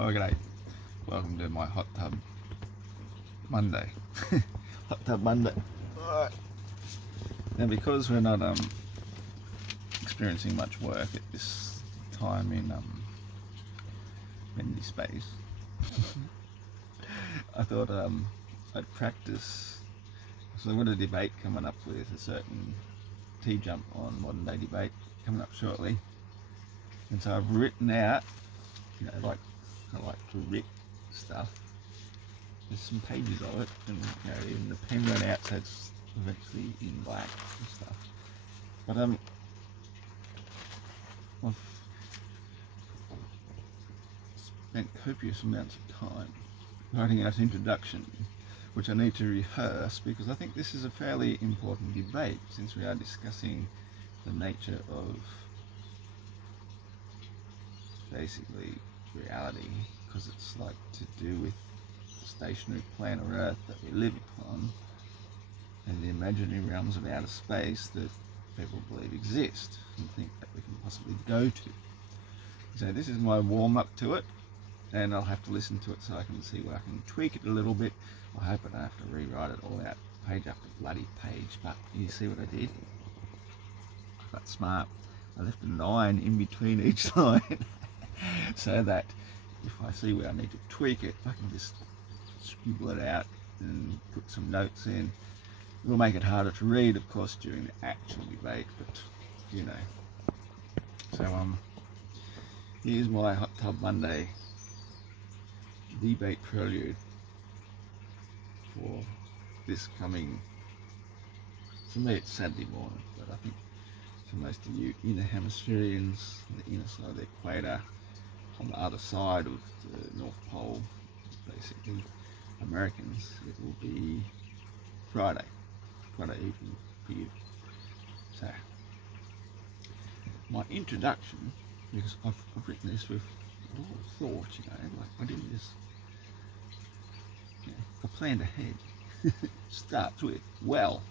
Well, g'day. Welcome to my hot tub Monday. Hot tub Monday. Alright. Now, because we're not experiencing much work at this time in windy space, I thought I'd practice. So I've got a debate coming up with a certain T-jump on modern day debate coming up shortly, and so I've written out, like I like to write stuff. There's some pages of it, and even the pen went out, so it's eventually in black and stuff. But I've spent copious amounts of time writing out an introduction, which I need to rehearse because I think this is a fairly important debate, since we are discussing the nature of basically reality, because it's like to do with the stationary planet Earth that we live upon and the imaginary realms of outer space that people believe exist and think that we can possibly go to. So this is my warm-up to it, and I'll have to listen to it so I can see where I can tweak it a little bit. I hope I don't have to rewrite it all out page after bloody page, but you see what I did? That's smart. I left a line in between each line so that if I see where I need to tweak it, I can just scribble it out and put some notes in. It will make it harder to read, of course, during the actual debate, but you know. So here's my Hot Tub Monday debate prelude for this coming, for me it's Saturday morning, but I think for most of you inner hemispherians, the inner side of the equator, on the other side of the North Pole, basically Americans, it will be Friday evening for you. So my introduction, because I've written this with a lot of thought, like I didn't just, I planned ahead. Starts with, well,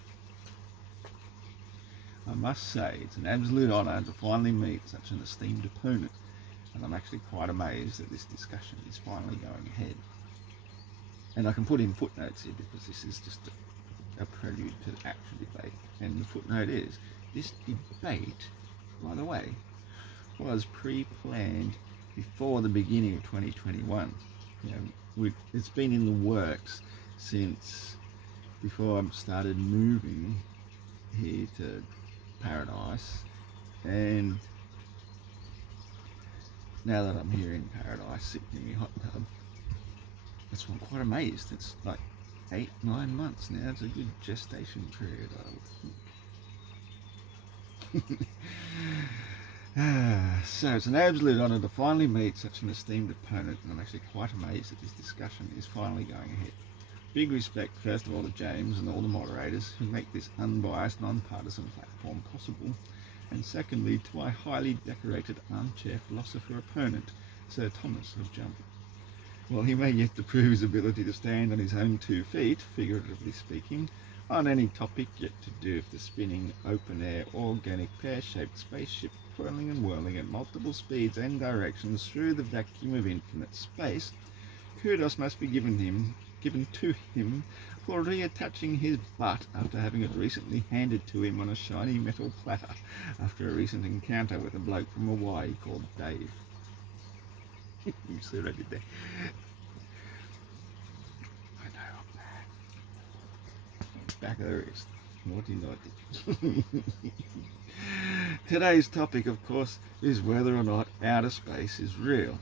I must say it's an absolute honour to finally meet such an esteemed opponent, and I'm actually quite amazed that this discussion is finally going ahead. And I can put in footnotes here because this is just a prelude to the actual debate. And the footnote is, this debate, by the way, was pre-planned before the beginning of 2021. It's been in the works since before I started moving here to Paradise, and now that I'm here in Paradise sitting in my hot tub, that's why I'm quite amazed. It's like 8-9 months now. It's a good gestation period, I would think. So it's an absolute honour to finally meet such an esteemed opponent, and I'm actually quite amazed that this discussion is finally going ahead. Big respect first of all to James and all the moderators who make this unbiased, non-partisan platform possible, and secondly to my highly decorated armchair philosopher opponent, Sir Thomas of Jump. While he may yet to prove his ability to stand on his own 2 feet, figuratively speaking, on any topic yet to do with the spinning, open-air, organic, pear-shaped spaceship twirling and whirling at multiple speeds and directions through the vacuum of infinite space, kudos must be given to him for reattaching his butt after having it recently handed to him on a shiny metal platter after a recent encounter with a bloke from Hawaii called Dave. You see what I did there? I know, I'm bad. Back of the wrist. Naughty. Today's topic, of course, is whether or not outer space is real,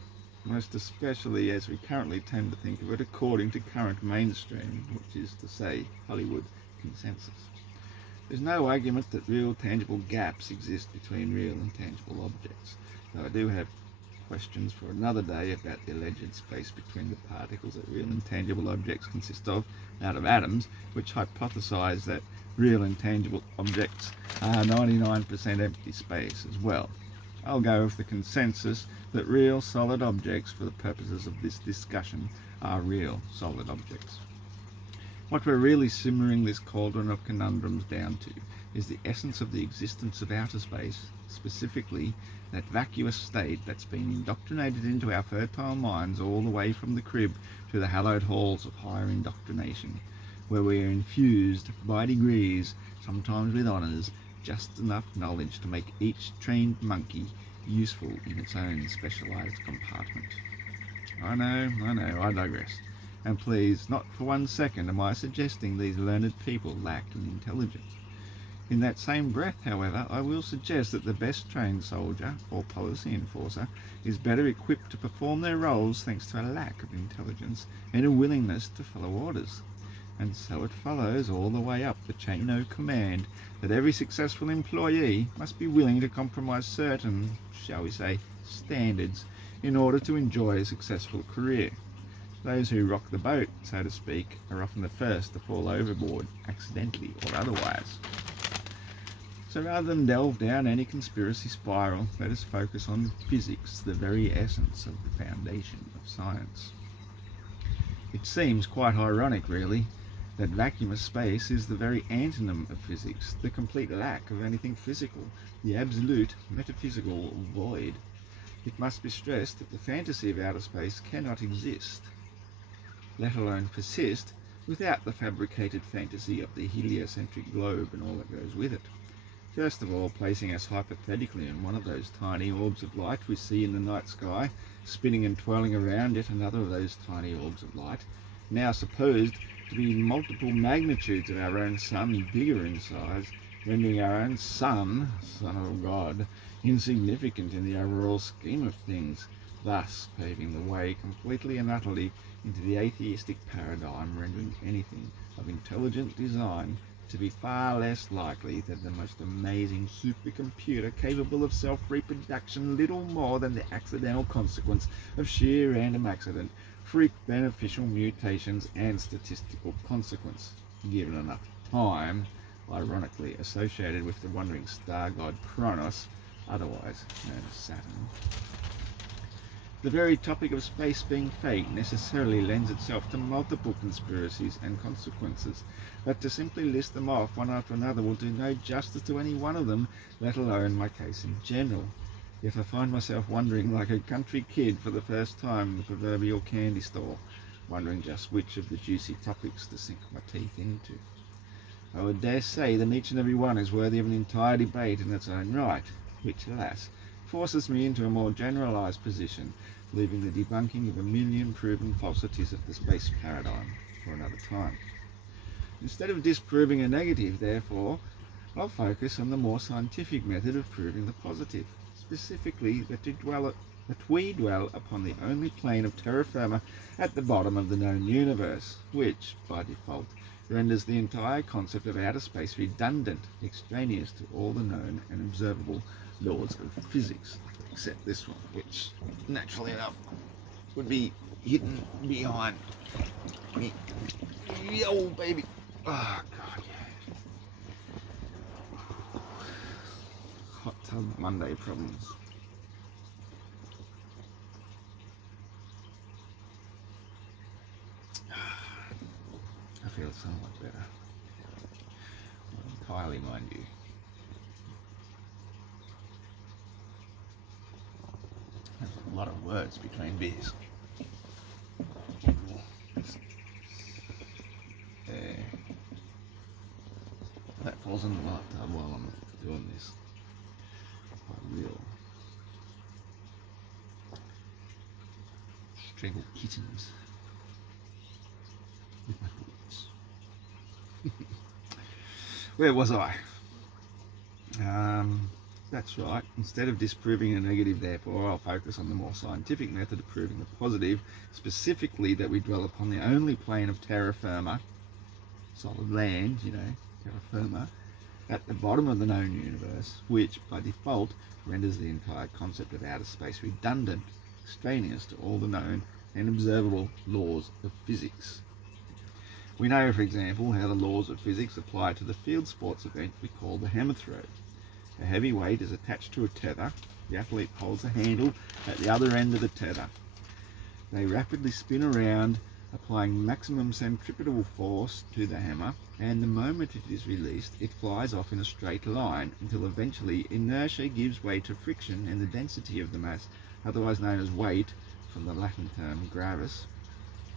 most especially as we currently tend to think of it according to current mainstream, which is to say Hollywood consensus. There's no argument that real tangible gaps exist between real and tangible objects, though I do have questions for another day about the alleged space between the particles that real and tangible objects consist of, out of atoms, which hypothesize that real and tangible objects are 99% empty space as well. I'll go with the consensus that real solid objects, for the purposes of this discussion, are real solid objects. What we're really simmering this cauldron of conundrums down to is the essence of the existence of outer space, specifically that vacuous state that's been indoctrinated into our fertile minds all the way from the crib to the hallowed halls of higher indoctrination, where we are infused by degrees, sometimes with honours, just enough knowledge to make each trained monkey useful in its own specialised compartment. I know, I digress. And please, not for 1 second am I suggesting these learned people lacked in intelligence. In that same breath, however, I will suggest that the best trained soldier or policy enforcer is better equipped to perform their roles thanks to a lack of intelligence and a willingness to follow orders. And so it follows all the way up the chain of command that every successful employee must be willing to compromise certain, shall we say, standards in order to enjoy a successful career. Those who rock the boat, so to speak, are often the first to fall overboard, accidentally or otherwise. So rather than delve down any conspiracy spiral, let us focus on physics, the very essence of the foundation of science. It seems quite ironic, really, that vacuous space is the very antonym of physics, the complete lack of anything physical, the absolute metaphysical void. It must be stressed that the fantasy of outer space cannot exist, let alone persist, without the fabricated fantasy of the heliocentric globe and all that goes with it. First of all, placing us hypothetically in one of those tiny orbs of light we see in the night sky, spinning and twirling around yet another of those tiny orbs of light, now supposed to be multiple magnitudes of our own sun, bigger in size, rendering our own sun, Son of God, insignificant in the overall scheme of things, thus paving the way completely and utterly into the atheistic paradigm, rendering anything of intelligent design to be far less likely than the most amazing supercomputer capable of self-reproduction, little more than the accidental consequence of sheer random accident, freak beneficial mutations and statistical consequence, given enough time, ironically associated with the wandering star god Kronos, otherwise known as Saturn. The very topic of space being fake necessarily lends itself to multiple conspiracies and consequences, but to simply list them off one after another will do no justice to any one of them, let alone my case in general. Yet I find myself wondering like a country kid for the first time in the proverbial candy store, wondering just which of the juicy topics to sink my teeth into. I would dare say that each and every one is worthy of an entire debate in its own right, which, alas, forces me into a more generalised position, leaving the debunking of a million proven falsities of the space paradigm for another time. Instead of disproving a negative, therefore, I'll focus on the more scientific method of proving the positive, specifically that we dwell upon the only plane of terra firma at the bottom of the known universe, which, by default, renders the entire concept of outer space redundant, extraneous to all the known and observable laws of physics, except this one, which, naturally enough, would be hidden behind me. Yo, baby. Oh, God, yeah. Hot tub Monday problems. I feel so much better. Not entirely, mind you. There's a lot of words between beers. That falls in the bathtub while I'm doing this. A real strangled kittens with my boots. Where was I? That's right. Instead of disproving a negative, therefore, I'll focus on the more scientific method of proving the positive, specifically that we dwell upon the only plane of terra firma, solid land, terra firma, at the bottom of the known universe, which, by default, renders the entire concept of outer space redundant, extraneous to all the known and observable laws of physics. We know, for example, how the laws of physics apply to the field sports event we call the hammer throw. A heavy weight is attached to a tether. The athlete holds a handle at the other end of the tether. They rapidly spin around applying maximum centripetal force to the hammer, and the moment it is released, it flies off in a straight line until eventually inertia gives way to friction, and the density of the mass, otherwise known as weight from the Latin term gravis,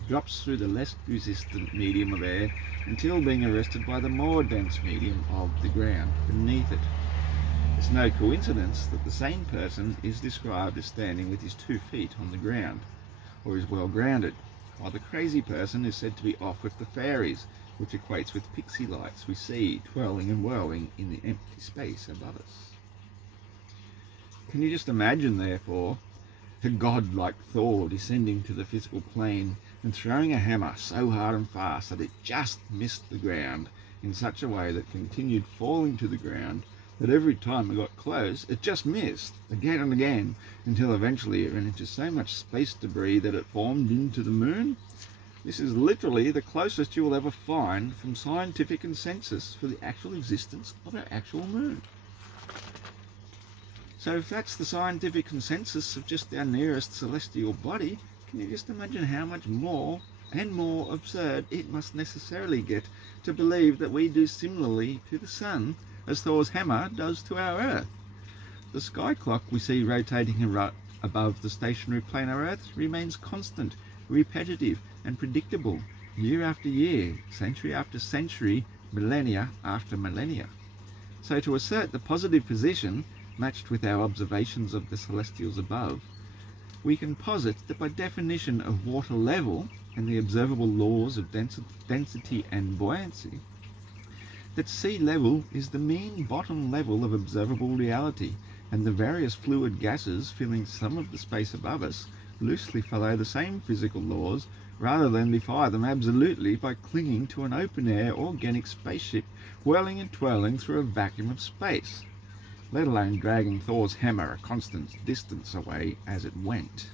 drops through the less resistant medium of air until being arrested by the more dense medium of the ground beneath it. It's no coincidence that the sane person is described as standing with his 2 feet on the ground, or is well grounded, while the crazy person is said to be off with the fairies, which equates with pixie lights we see twirling and whirling in the empty space above us. Can you just imagine, therefore, a god like Thor descending to the physical plane and throwing a hammer so hard and fast that it just missed the ground in such a way that continued falling to the ground, that every time it got close, it just missed again and again until eventually it ran into so much space debris that it formed into the moon? This is literally the closest you will ever find from scientific consensus for the actual existence of our actual moon. So if that's the scientific consensus of just our nearest celestial body, can you just imagine how much more and more absurd it must necessarily get to believe that we do similarly to the sun as Thor's hammer does to our Earth? The sky clock we see rotating above the stationary planar Earth remains constant, repetitive and predictable year after year, century after century, millennia after millennia. So to assert the positive position matched with our observations of the celestials above, we can posit that by definition of water level and the observable laws of density and buoyancy, that sea level is the mean bottom level of observable reality, and the various fluid gases filling some of the space above us loosely follow the same physical laws rather than defy them absolutely by clinging to an open-air organic spaceship whirling and twirling through a vacuum of space, let alone dragging Thor's hammer a constant distance away as it went.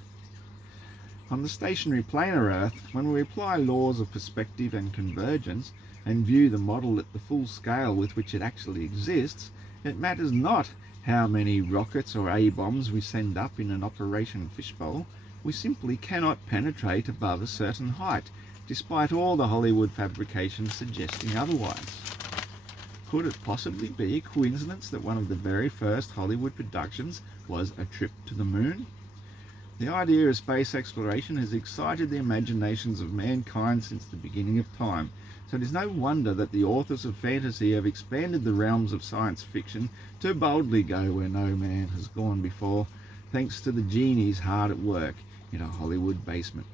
On the stationary planar Earth, when we apply laws of perspective and convergence and view the model at the full scale with which it actually exists, it matters not how many rockets or A-bombs we send up in an Operation Fishbowl, we simply cannot penetrate above a certain height, despite all the Hollywood fabrications suggesting otherwise. Could it possibly be a coincidence that one of the very first Hollywood productions was A Trip to the Moon? The idea of space exploration has excited the imaginations of mankind since the beginning of time, so it is no wonder that the authors of fantasy have expanded the realms of science fiction to boldly go where no man has gone before, thanks to the genies hard at work in a Hollywood basement,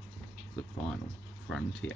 the final frontier.